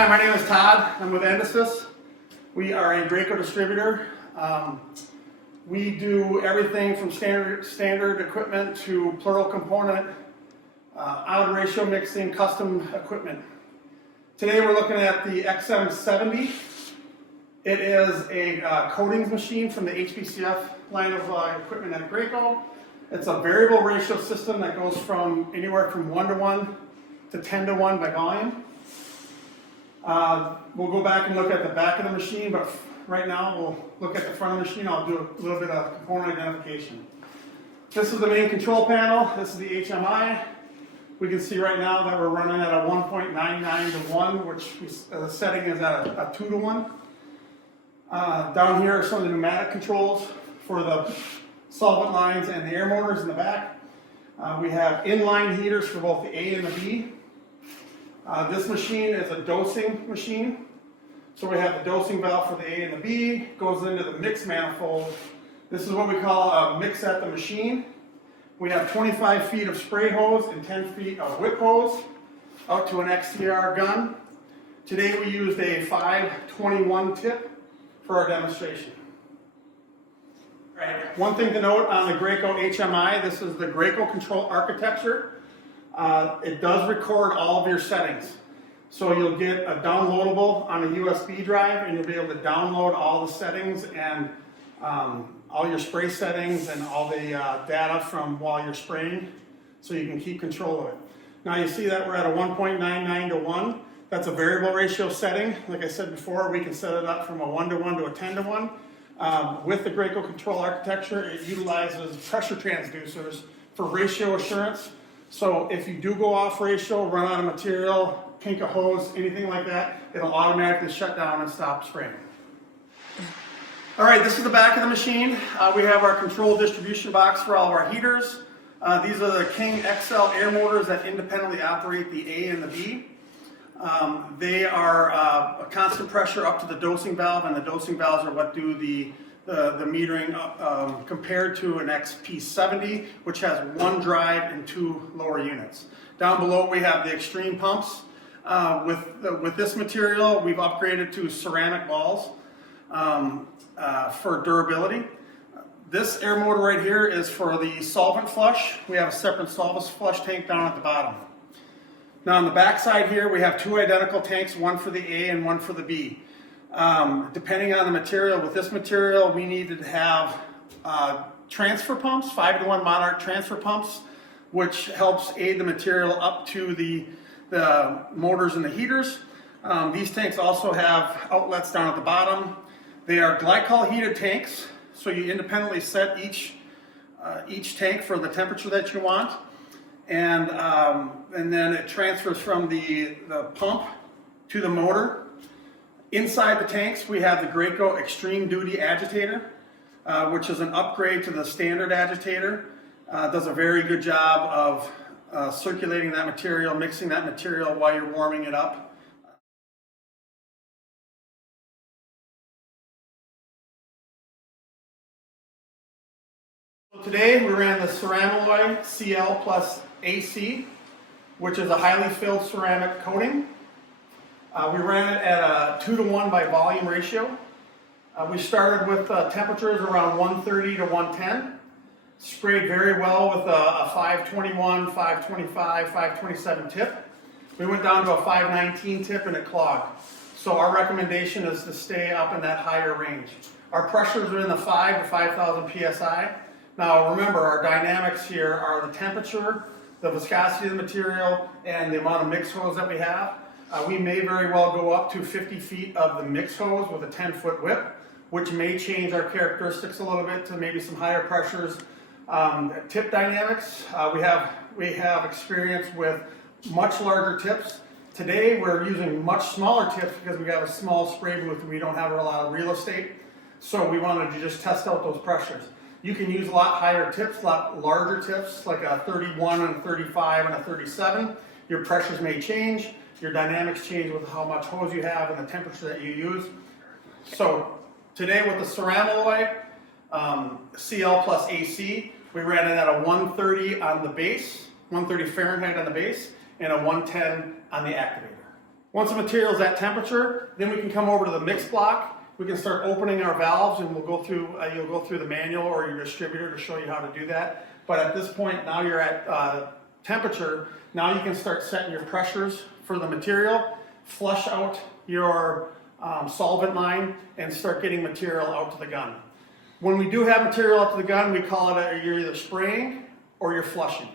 Hi, my name is Todd. I'm with EnDiSys. We are a Graco distributor. We do everything from standard equipment to plural component, out ratio mixing, custom equipment. Today we're looking at the XM70. It is a coatings machine from the HPCF line of equipment at Graco. It's a variable ratio system that goes from anywhere from 1:1 to 10:1 by volume. We'll go back and look at the back of the machine, but right now we'll look at the front of the machine. I'll do a little bit of component identification. This is the main control panel. This is the HMI. We can see right now that we're running at a 1.99 to 1, which the setting is at a 2 to 1. Down here are some of the pneumatic controls for the solvent lines and the air motors in the back. We have inline heaters for both the A and the B. This machine is a dosing machine. So we have the dosing valve for the A and the B, goes into the mix manifold. This is what we call a mix at the machine. We have 25 feet of spray hose and 10 feet of whip hose out to an XCR gun. Today we used a 521 tip for our demonstration. All right. One thing to note on the Graco HMI, this is the Graco control architecture. It does record all of your settings. So you'll get a downloadable on a USB drive, and you'll be able to download all the settings and all your spray settings and all the data from while you're spraying, so you can keep control of it. Now you see that we're at a 1.99 to 1. That's a variable ratio setting. Like I said before, we can set it up from a 1:1 to a 10:1. With the Graco control architecture, it utilizes pressure transducers for ratio assurance. So if you do go off ratio, run out of material, kink a hose, anything like that, it'll automatically shut down and stop spraying. All right, this is the back of the machine. We have our control distribution box for all of our heaters. These are the King XL air motors that independently operate the A and the B. They are a constant pressure up to the dosing valve, and the dosing valves are what do the metering compared to an XP70, which has one drive and 2 lower units. Down below we have the extreme pumps. With this material, we've upgraded to ceramic balls for durability. This air motor right here is for the solvent flush. We have a separate solvent flush tank down at the bottom. Now on the back side here, we have 2 identical tanks, one for the A and one for the B. Depending on the material, with this material, we needed to have transfer pumps, 5:1 Monarch transfer pumps, which helps aid the material up to the motors and the heaters. These tanks also have outlets down at the bottom. They are glycol heated tanks, so you independently set each tank for the temperature that you want. And then it transfers from the pump to the motor. Inside the tanks, we have the Graco Extreme Duty Agitator, which is an upgrade to the standard agitator. Does a very good job of circulating that material, mixing that material while you're warming it up. Today we ran the Ceramaloy CL plus AC, which is a highly filled ceramic coating. We ran it at a 2:1 by volume ratio. We started with temperatures around 130 to 110. Sprayed very well with a 521, 525, 527 tip. We went down to a 519 tip and it clogged. So our recommendation is to stay up in that higher range. Our pressures are in the 5 to 5,000 PSI. Now remember, our dynamics here are the temperature, the viscosity of the material, and the amount of mix hose that we have. We may very well go up to 50 feet of the mix hose with a 10-foot whip, which may change our characteristics a little bit to maybe some higher pressures. Tip dynamics, we have experience with much larger tips. Today we're using much smaller tips because we got a small spray booth and we don't have a lot of real estate. So we wanted to just test out those pressures. You can use a lot higher tips, a lot larger tips, like a 31 and a 35 and a 37. Your pressures may change. Your dynamics change with how much hose you have and the temperature that you use. So today with the Ceramaloy CL plus AC, we ran it at a 130 on the base, 130 Fahrenheit on the base, and a 110 on the activator. Once the material is at temperature, then we can come over to the mix block. We can start opening our valves, and we'll go through. You'll go through the manual or your distributor to show you how to do that. But at this point, now you're at temperature. Now you can start setting your pressures for the material, flush out your solvent line, and start getting material out to the gun. When we do have material out to the gun, we call it you're either spraying or you're flushing.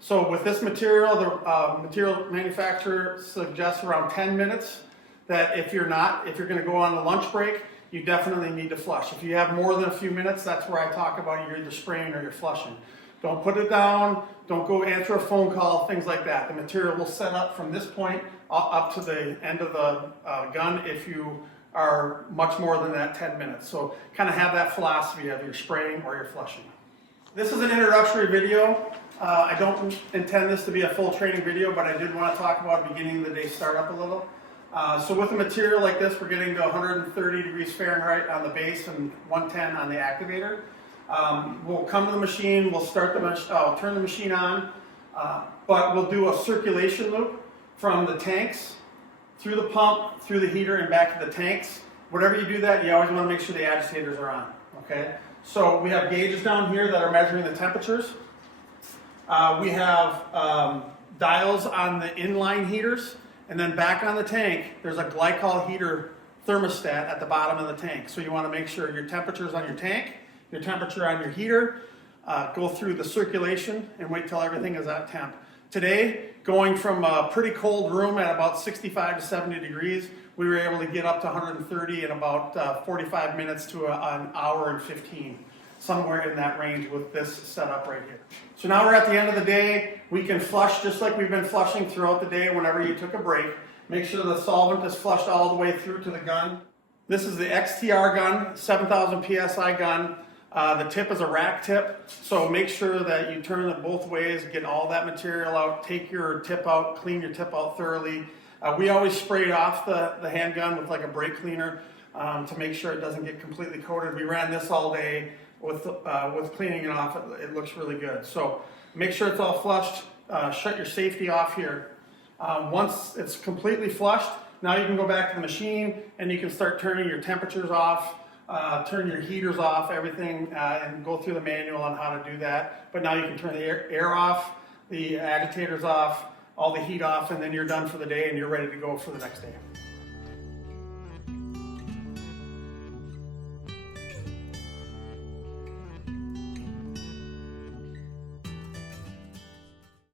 So with this material, the material manufacturer suggests around 10 minutes. That if you're going to go on a lunch break, you definitely need to flush. If you have more than a few minutes, that's where I talk about you're either spraying or you're flushing. Don't put it down, don't go answer a phone call, things like that. The material will set up from this point up to the end of the gun if you are much more than that 10 minutes. So kind of have that philosophy of you're spraying or you're flushing. This is an introductory video. I don't intend this to be a full training video, but I did want to talk about beginning the day startup a little. So with a material like this, we're getting to 130 degrees Fahrenheit on the base and 110 on the activator. We'll come to the machine, we'll turn the machine on, but we'll do a circulation loop from the tanks, through the pump, through the heater, and back to the tanks. Whatever you do that, you always want to make sure the agitators are on, okay? So we have gauges down here that are measuring the temperatures. We have dials on the inline heaters. And then back on the tank, there's a glycol heater thermostat at the bottom of the tank. So you want to make sure your temperature's on your tank, your temperature on your heater, go through the circulation and wait till everything is at temp. Today, going from a pretty cold room at about 65 to 70 degrees, we were able to get up to 130 in about 45 minutes to an hour and 15. Somewhere in that range with this setup right here. So now we're at the end of the day. We can flush just like we've been flushing throughout the day whenever you took a break. Make sure the solvent is flushed all the way through to the gun. This is the XTR gun, 7,000 PSI gun. The tip is a rack tip, so make sure that you turn it both ways, get all that material out, take your tip out, clean your tip out thoroughly. We always spray off the handgun with like a brake cleaner to make sure it doesn't get completely coated. We ran this all day. With cleaning it off, it looks really good. So make sure it's all flushed. Shut your safety off here. Once it's completely flushed, now you can go back to the machine and you can start turning your temperatures off, turn your heaters off, everything, and go through the manual on how to do that. But now you can turn the air off, the agitators off, all the heat off, and then you're done for the day and you're ready to go for the next day.